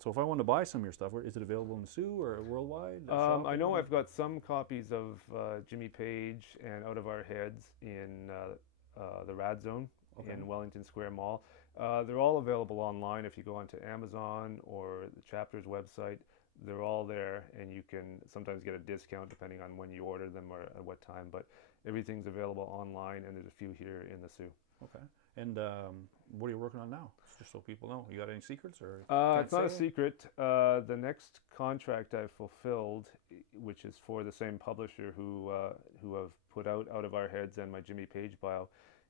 So if I wanted to buy some of your stuff, is it available in the Sioux or worldwide? I know I've got some copies of Jimmy Page and Out of Our Heads in the Rad Zone Okay. in Wellington Square Mall. They're all available online if you go onto Amazon or the chapter's website. They're all there, and you can sometimes get a discount depending on when you order them or at what time. But everything's available online, and there's a few here in the Sioux. Okay. And what are you working on now? Just so people know. You got any secrets or It's can't not a say? secret. The next contract I fulfilled, which is for the same publisher who have put Out of Our Heads and my Jimmy Page bio,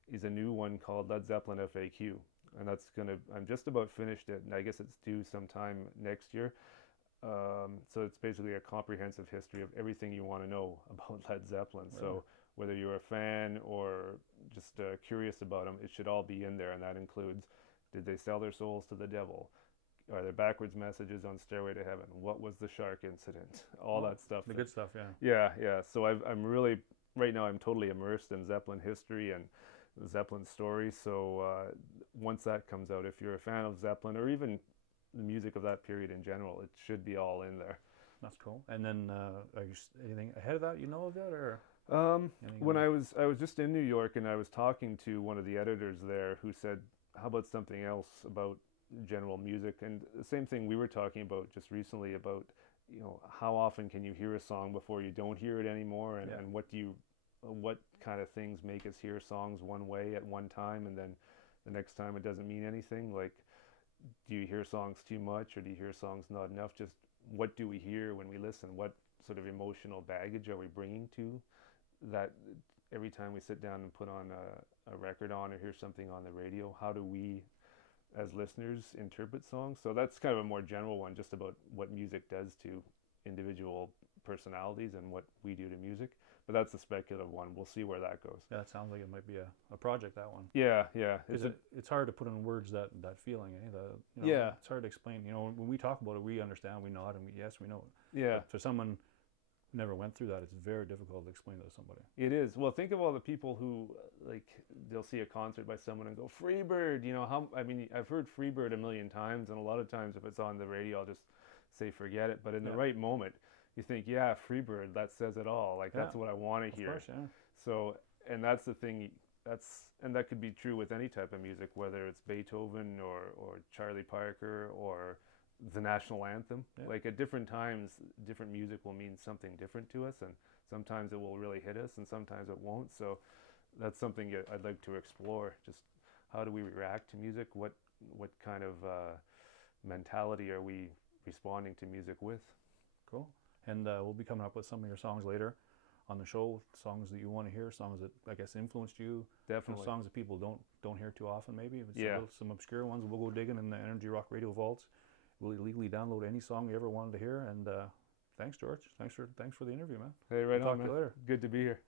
is a new one called Led Zeppelin FAQ, and I'm just about finished it, and I guess it's due sometime next year. So it's basically a comprehensive history of everything you want to know about Led Zeppelin. Really? So whether you're a fan or just curious about them, it should all be in there, and that includes: did they sell their souls to the devil? Are there backwards messages on Stairway to Heaven? What was the shark incident? All Oh, that stuff. the good stuff. Yeah. Yeah, yeah. So I'm really right now. I'm totally immersed in Zeppelin history and Zeppelin stories. So once that comes out, if you're a fan of Zeppelin or even the music of that period in general, it should be all in there. That's cool. And then, are you anything ahead of that you know of yet, or When anything? I was just in New York and I was talking to one of the editors there who said, "How about something else about general music?" And the same thing we were talking about just recently about, how often can you hear a song before you don't hear it anymore, Yeah. and what kind of things make us hear songs one way at one time and then the next time it doesn't mean anything. Like, do you hear songs too much or do you hear songs not enough? Just what do we hear when we listen? What sort of emotional baggage are we bringing to that every time we sit down and put on a record on or hear something on the radio? How do we as listeners interpret songs? So that's kind of a more general one, just about what music does to individual personalities and what we do to music. But that's a speculative one. We'll see where that goes. Yeah, that sounds like it might be a project, that one. Yeah, yeah. Because it's hard to put in words that feeling, eh? Yeah, It's hard to explain. When we talk about it, we understand, we nod, and yes, we know it. yeah. But for someone who never went through that, it's very difficult to explain that to somebody. It is. Well, think of all the people who like they'll see a concert by someone and go Freebird. I mean, I've heard Freebird a million times, and a lot of times if it's on the radio, I'll just say forget it. But in the Yeah, right moment, you think, yeah, Freebird, that says it all. Like yeah, that's what I want to of hear. course, yeah. So, and that's the thing. And that could be true with any type of music, whether it's Beethoven or Charlie Parker or the national anthem. Yeah, Like at different times, different music will mean something different to us, and sometimes it will really hit us, and sometimes it won't. So that's something I'd like to explore. Just how do we react to music? What kind of mentality are we responding to music with? cool. And we'll be coming up with some of your songs later on the show. Songs that you want to hear, songs that I guess influenced you. Definitely. Songs that people don't hear too often. Maybe if it's Yeah. some obscure ones, we'll go digging in the Energy Rock Radio vaults. We'll illegally download any song you ever wanted to hear. And thanks, George. Thanks for the interview, man. Hey, We'll right on, talk to man. you later. Good to be here.